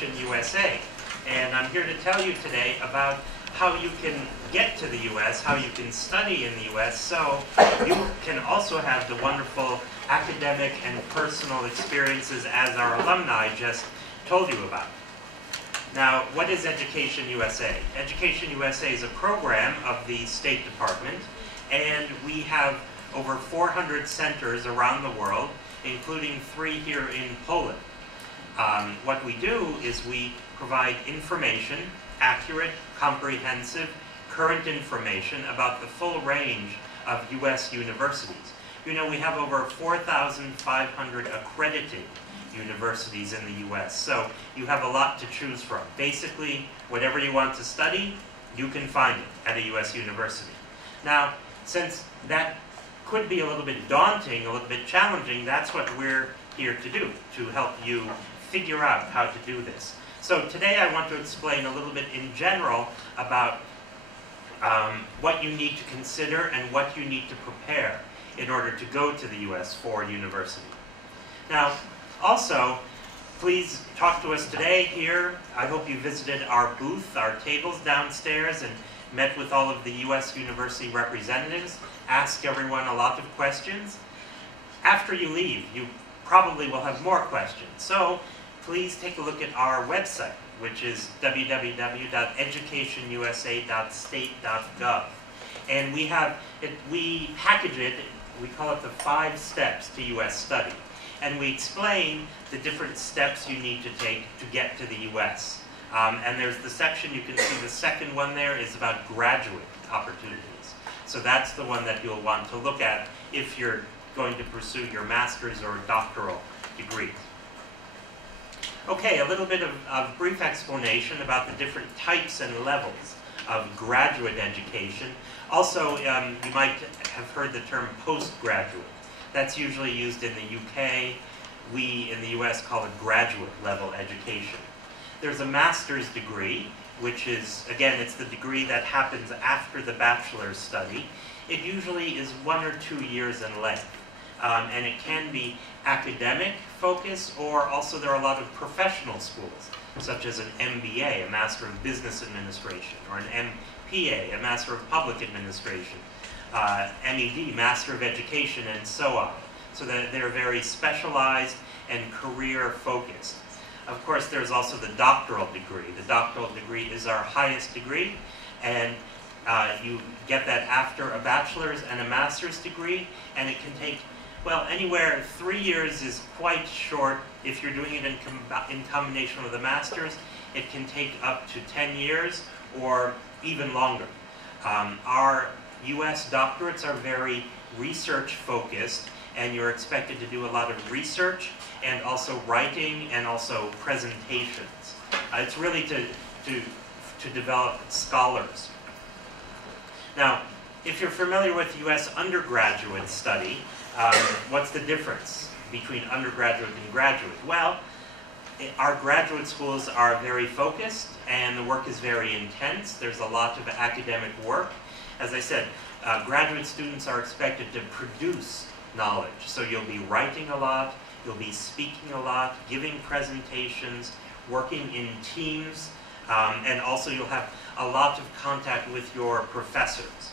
EducationUSA, and I'm here to tell you today about how you can get to the U.S., how you can study in the U.S., so you can also have the wonderful academic and personal experiences as our alumni just told you about. Now, what is EducationUSA? EducationUSA is a program of the State Department, and we have over 400 centers around the world, including 3 here in Poland. What we do is we provide information, accurate, comprehensive, current information about the full range of U.S. universities. You know, we have over 4,500 accredited universities in the U.S., so you have a lot to choose from. Basically, whatever you want to study, you can find it at a U.S. university. Now, since that could be a little bit daunting, a little bit challenging, that's what we're here to do, to help you figure out how to do this. So today I want to explain a little bit in general about what you need to consider and what you need to prepare in order to go to the U.S. for university. Now, also, please talk to us today here. I hope you visited our booth, our tables downstairs, and met with all of the U.S. university representatives. Ask everyone a lot of questions. After you leave, you probably will have more questions. So please take a look at our website, which is www.educationusa.state.gov. And we package it, we call it the 5 steps to U.S. study. And we explain the different steps you need to take to get to the U.S. And there's the section, you can see the second one there is about graduate opportunities. So that's the one that you'll want to look at if you're going to pursue your master's or doctoral degree. Okay, a little bit of brief explanation about the different types and levels of graduate education. Also, you might have heard the term postgraduate. That's usually used in the UK. We in the US call it graduate level education. There's a master's degree, which is, again, it's the degree that happens after the bachelor's study. It usually is 1 or 2 years in length. And it can be academic focus, or also there are a lot of professional schools, such as an MBA, a Master of Business Administration, or an MPA, a Master of Public Administration, MED, Master of Education, and so on. So that they're very specialized and career focused. Of course, there's also the doctoral degree. The doctoral degree is our highest degree, and you get that after a bachelor's and a master's degree, and it can take, well, anywhere 3 years is quite short. If you're doing it in combination with a master's, it can take up to 10 years or even longer. Our U.S. doctorates are very research focused, and you're expected to do a lot of research and also writing and also presentations. It's really to develop scholars. Now, if you're familiar with U.S. undergraduate study, what's the difference between undergraduate and graduate? Well, our graduate schools are very focused and the work is very intense. There's a lot of academic work. As I said, graduate students are expected to produce knowledge. So you'll be writing a lot, you'll be speaking a lot, giving presentations, working in teams, and also you'll have a lot of contact with your professors.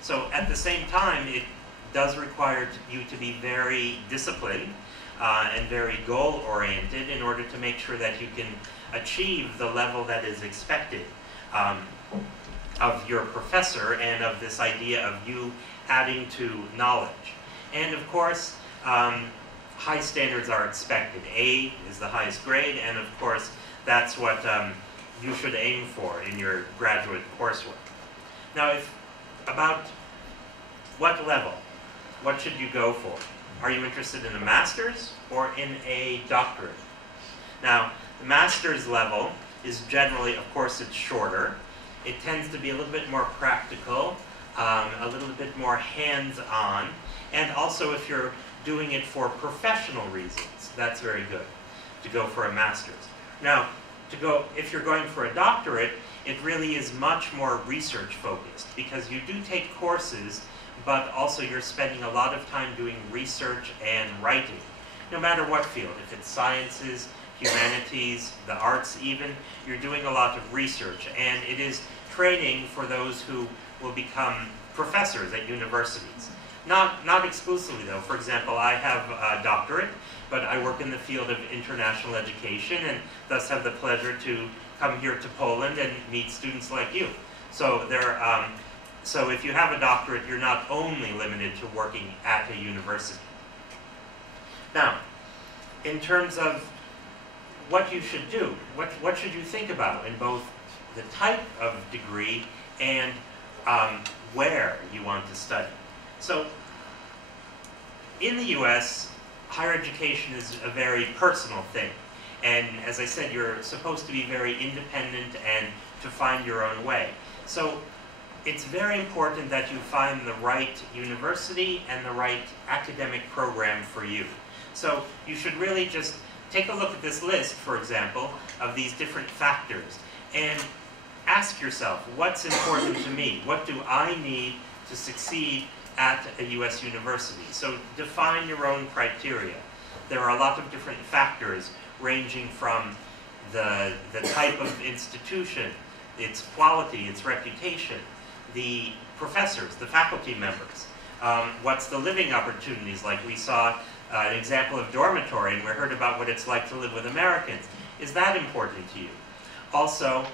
So at the same time, it does require you to be very disciplined and very goal-oriented in order to make sure that you can achieve the level that is expected of your professor and of this idea of you adding to knowledge. And of course, high standards are expected. A is the highest grade, and of course, that's what you should aim for in your graduate coursework. Now, about what level? What should you go for? Are you interested in a master's or in a doctorate? Now, the master's level is generally, of course, it's shorter. It tends to be a little bit more practical, a little bit more hands-on, and also if you're doing it for professional reasons, that's very good to go for a master's. Now, if you're going for a doctorate, it really is much more research focused because you do take courses, but also you're spending a lot of time doing research and writing, no matter what field. If it's sciences, humanities, the arts even. You're doing a lot of research, and it is training for those who will become professors at universities. Not exclusively though. For example, I have a doctorate, but I work in the field of international education and thus have the pleasure to come here to Poland and meet students like you. So so if you have a doctorate, you're not only limited to working at a university. Now, in terms of what you should do, what should you think about in both the type of degree and where you want to study? So, in the US, higher education is a very personal thing. And as I said, you're supposed to be very independent and to find your own way. So, it's very important that you find the right university and the right academic program for you. So, you should really just take a look at this list, for example, of these different factors and ask yourself, what's important to me? What do I need to succeed at a US university? So define your own criteria. There are a lot of different factors ranging from the type of institution, its quality, its reputation, the professors, the faculty members, what's the living opportunities like. We saw an example of dormitory, and we heard about what it's like to live with Americans. Is that important to you? Also,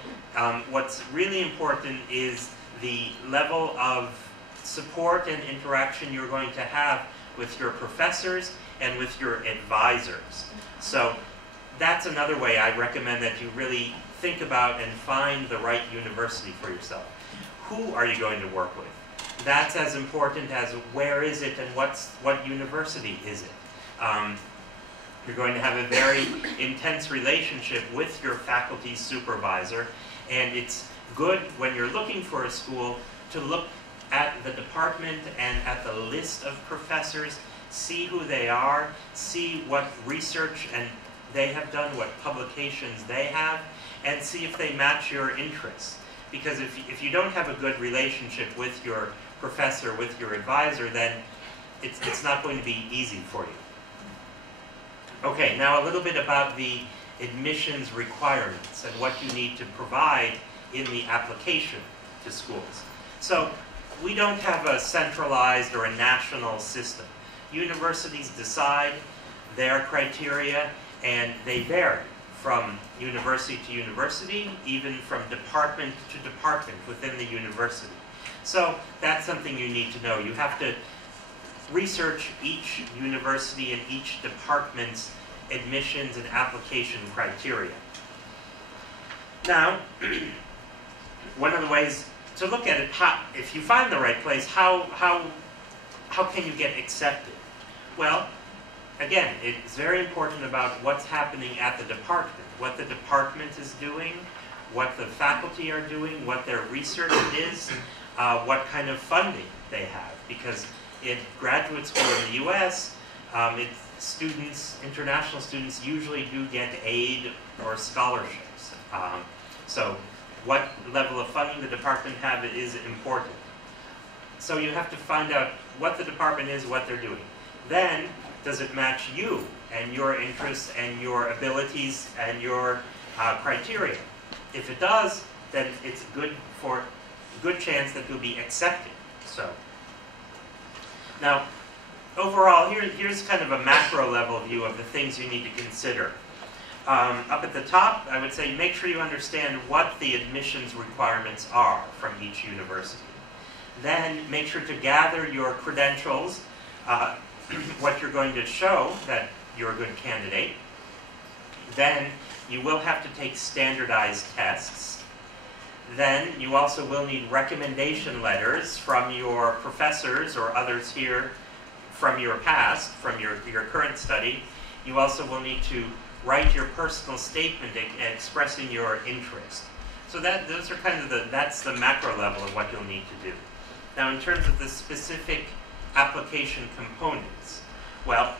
what's really important is the level of support and interaction you're going to have with your professors and with your advisors. So that's another way I recommend that you really think about and find the right university for yourself. Who are you going to work with? That's as important as where is it and what university is it. You're going to have a very intense relationship with your faculty supervisor, and it's good when you're looking for a school to look at the department and at the list of professors, see who they are, see what research and they have done, what publications they have, and see if they match your interests. Because if you don't have a good relationship with your professor, with your advisor, then it's not going to be easy for you. Okay, now a little bit about the admissions requirements and what you need to provide in the application to schools. So, we don't have a centralized or a national system. Universities decide their criteria, and they vary from university to university, even from department to department within the university. So that's something you need to know. You have to research each university and each department's admissions and application criteria. Now, one of the ways to look at it, if you find the right place, how can you get accepted? Well, again, it's very important about what's happening at the department, what the department is doing, what the faculty are doing, what their research is, what kind of funding they have. Because in graduate school in the US, international students usually do get aid or scholarships. So what level of funding the department have is important. So you have to find out what the department is, what they're doing. Then, does it match you and your interests and your abilities and your criteria? If it does, then it's a good chance that you'll be accepted. So, now, overall, here's kind of a macro level view of the things you need to consider. Up at the top, I would say make sure you understand what the admissions requirements are from each university. Then make sure to gather your credentials, what you're going to show that you're a good candidate. Then you will have to take standardized tests. Then you also will need recommendation letters from your professors or others here from your past, from your current study. You also will need to write your personal statement expressing your interest. So those are kind of that's the macro level of what you'll need to do. Now, in terms of the specific application components, well,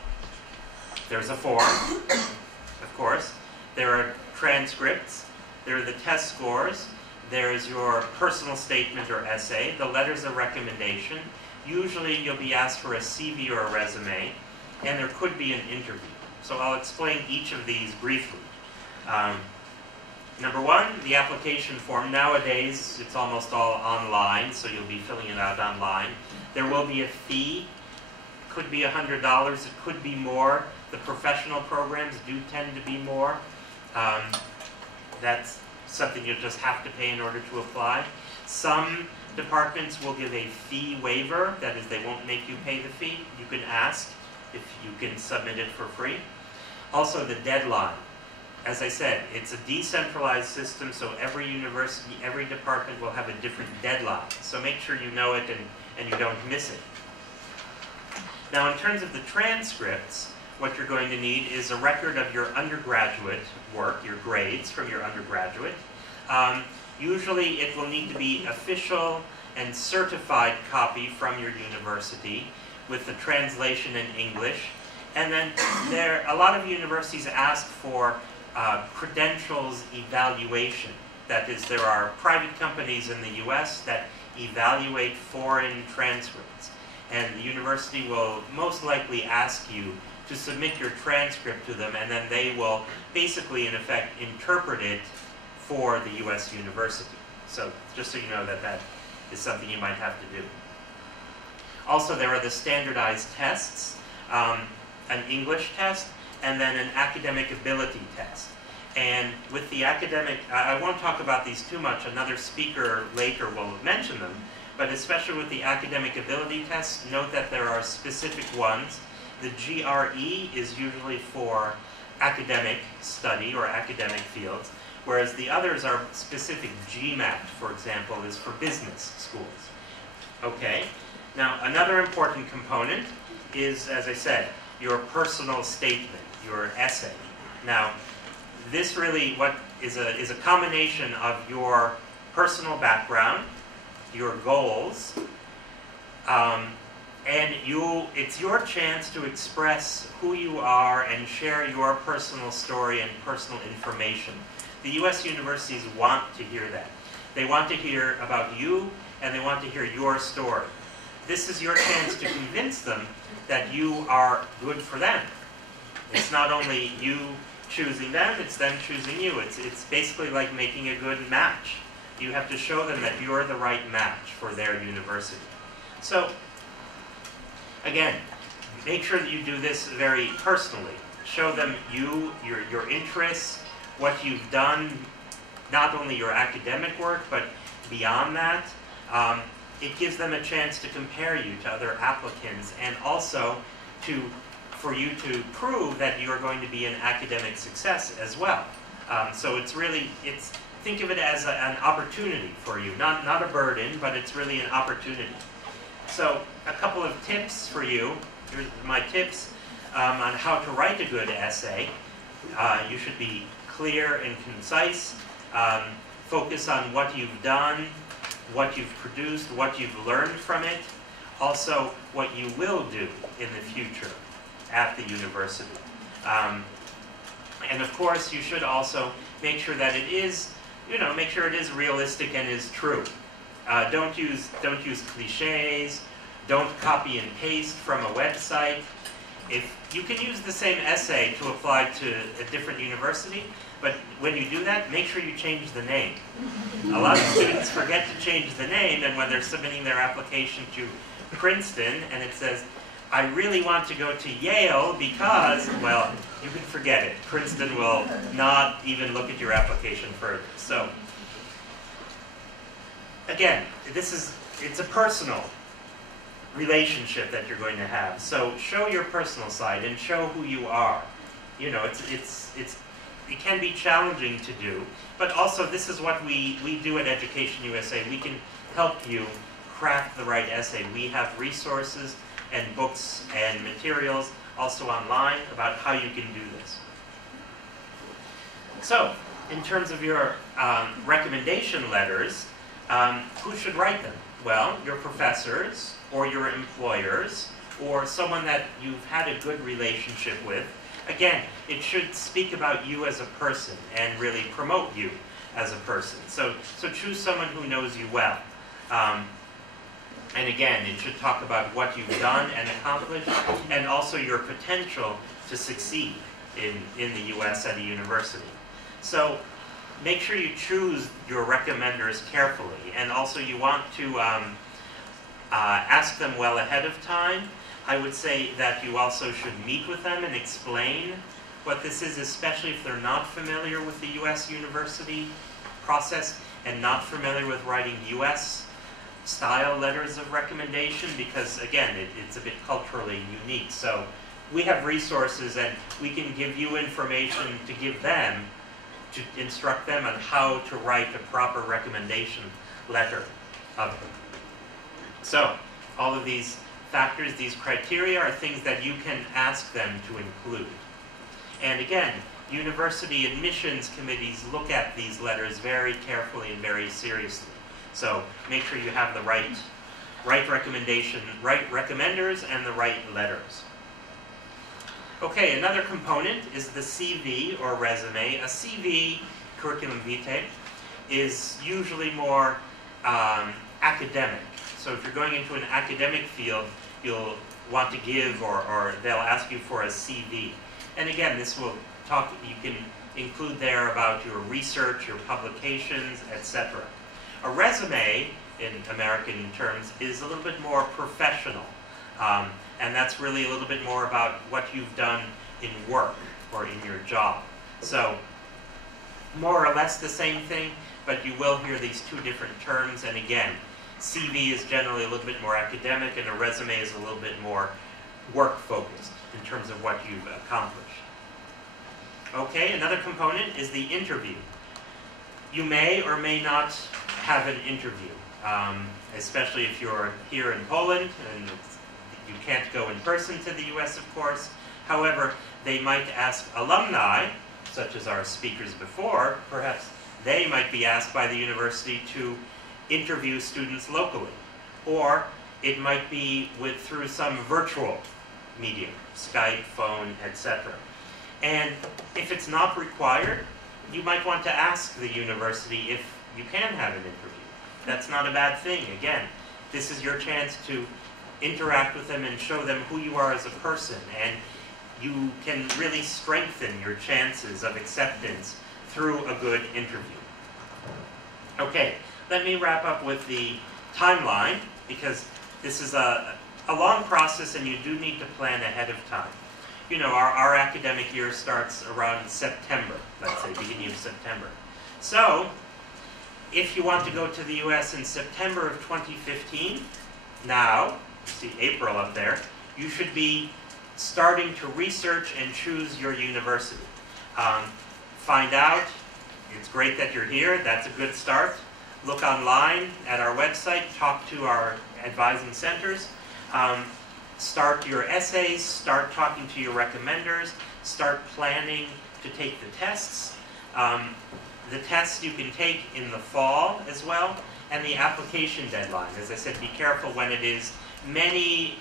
there's a form, of course. There are transcripts. There are the test scores. There is your personal statement or essay, the letters of recommendation. Usually, you'll be asked for a CV or a resume, and there could be an interview. So I'll explain each of these briefly. Number one, the application form. Nowadays, it's almost all online, so you'll be filling it out online. There will be a fee. Could be $100, it could be more. The professional programs do tend to be more. That's something you'll just have to pay in order to apply. Some departments will give a fee waiver, that is, they won't make you pay the fee. You can ask if you can submit it for free. Also, the deadline. As I said, it's a decentralized system, so every university, every department will have a different deadline. So make sure you know it and you don't miss it. Now, in terms of the transcripts, what you're going to need is a record of your undergraduate work, your grades from your undergraduate. Usually it will need to be official and certified copy from your university with the translation in English. And then a lot of universities ask for credentials evaluation. That is, there are private companies in the US that evaluate foreign transcripts. And the university will most likely ask you to submit your transcript to them, and then they will basically, in effect, interpret it for the US university. So just so you know that that is something you might have to do. Also, there are the standardized tests, an English test, and then an academic ability test. And with the academic, I won't talk about these too much, another speaker later will mention them, but especially with the academic ability tests, note that there are specific ones. The GRE is usually for academic study or academic fields, whereas the others are specific. GMAT, for example, is for business schools. Okay, now another important component is, as I said, your personal statement, your essay. Now, this really is a combination of your personal background, your goals, and it's your chance to express who you are and share your personal story and personal information. The US universities want to hear that. They want to hear about you, and they want to hear your story. This is your chance to convince them that you are good for them. It's not only you choosing them, it's them choosing you. It's basically like making a good match. You have to show them that you're the right match for their university. So, again, make sure that you do this very personally. Show them your interests, what you've done, not only your academic work, but beyond that. It gives them a chance to compare you to other applicants, and also for you to prove that you are going to be an academic success as well. So think of it as an opportunity for you, not a burden, but it's really an opportunity. So a couple of tips for you. Here's my tips on how to write a good essay. You should be clear and concise. Focus on what you've done, what you've produced, what you've learned from it. Also, what you will do in the future at the university. And of course, you should also make sure that it is, make sure it is realistic and is true. Don't use cliches. Don't copy and paste from a website. If you can use the same essay to apply to a different university, but when you do that, make sure you change the name. A lot of students forget to change the name, and when they're submitting their application to Princeton, and it says, I really want to go to Yale because, well, you can forget it. Princeton will not even look at your application further. So, again, it's a personal relationship that you're going to have. So show your personal side and show who you are. It can be challenging to do, but also this is what we do at EducationUSA. We can help you craft the right essay. We have resources and books and materials also online about how you can do this. So, in terms of your recommendation letters, who should write them? Well, your professors, or your employers, or someone that you've had a good relationship with. Again, it should speak about you as a person and really promote you as a person. So choose someone who knows you well. And again, it should talk about what you've done and accomplished, and also your potential to succeed in the US at a university. So make sure you choose your recommenders carefully, and also you want to ask them well ahead of time. I would say that you also should meet with them and explain what this is, especially if they're not familiar with the U.S. university process and not familiar with writing U.S. style letters of recommendation, because again, it's a bit culturally unique. So we have resources and we can give you information to give them, to instruct them on how to write a proper recommendation letter of them. So all of these factors, these criteria, are things that you can ask them to include. And again, university admissions committees look at these letters very carefully and very seriously. So make sure you have the right recommenders and the right letters. Okay, another component is the CV or resume. A CV, curriculum vitae, is usually more academic. So if you're going into an academic field, you'll want to give, or they'll ask you for a CV. And again, this will talk, you can include there about your research, your publications, etc. A resume, in American terms, is a little bit more professional. And that's really a little bit more about what you've done in work or in your job. So more or less the same thing, but you will hear these two different terms. And again, CV is generally a little bit more academic, and a resume is a little bit more work-focused in terms of what you've accomplished. Okay, another component is the interview. You may or may not have an interview, especially if you're here in Poland and you can't go in person to the US, of course. However, they might ask alumni, such as our speakers before, perhaps they might be asked by the university to interview students locally. Or it might be through some virtual medium, Skype, phone, etc. And if it's not required, you might want to ask the university if you can have an interview. That's not a bad thing. Again, this is your chance to interact with them and show them who you are as a person, and you can really strengthen your chances of acceptance through a good interview. Okay, let me wrap up with the timeline, because this is a long process and you do need to plan ahead of time. You know, our academic year starts around September, let's say, beginning of September. So, if you want to go to the US in September of 2015, now, you see April up there, you should be starting to research and choose your university. Find out, it's great that you're here, that's a good start. Look online at our website, talk to our advising centers. Start your essays, start talking to your recommenders, start planning to take the tests. The tests you can take in the fall as well, and the application deadline. As I said, be careful when it is. Many,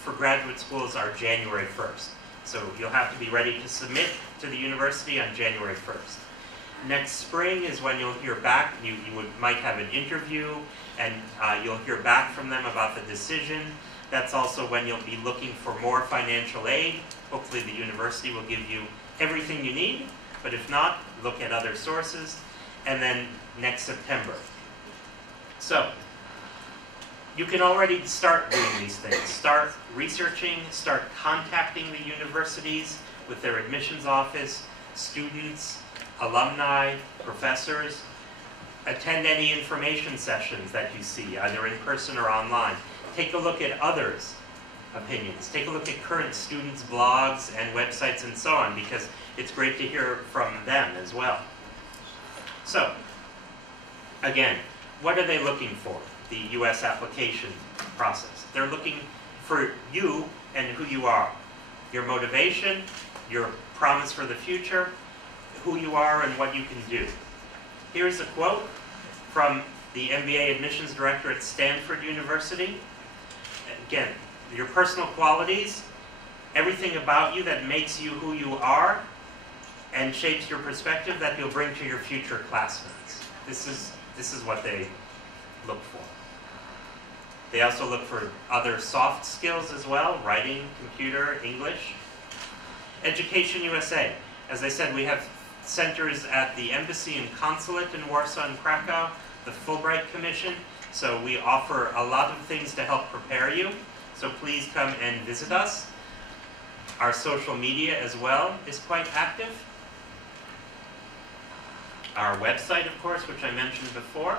for graduate schools, are January 1st. So you'll have to be ready to submit to the university on January 1st. Next spring is when you'll hear back. You might have an interview, and you'll hear back from them about the decision. That's also when you'll be looking for more financial aid. Hopefully the university will give you everything you need, but if not, look at other sources. And then next September. So, you can already start doing these things. Start researching, start contacting the universities with their admissions office, students, alumni, professors. Attend any information sessions that you see, either in person or online. Take a look at others' opinions. Take a look at current students' blogs and websites and so on, because it's great to hear from them as well. So, again, what are they looking for? The U.S. application process. They're looking for you and who you are. Your motivation, your promise for the future, who you are and what you can do. Here's a quote from the MBA admissions director at Stanford University. Again, your personal qualities, everything about you that makes you who you are and shapes your perspective that you'll bring to your future classmates. This is what they look for. They also look for other soft skills as well, writing, computer, English. EducationUSA. As I said, we have centers at the Embassy and Consulate in Warsaw and Krakow, the Fulbright Commission. So we offer a lot of things to help prepare you. So please come and visit us. Our social media as well is quite active. Our website, of course, which I mentioned before.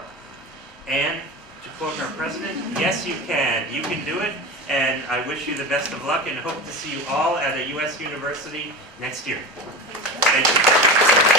And to quote our president, yes, you can. You can do it. And I wish you the best of luck and hope to see you all at a U.S. university next year. Thank you.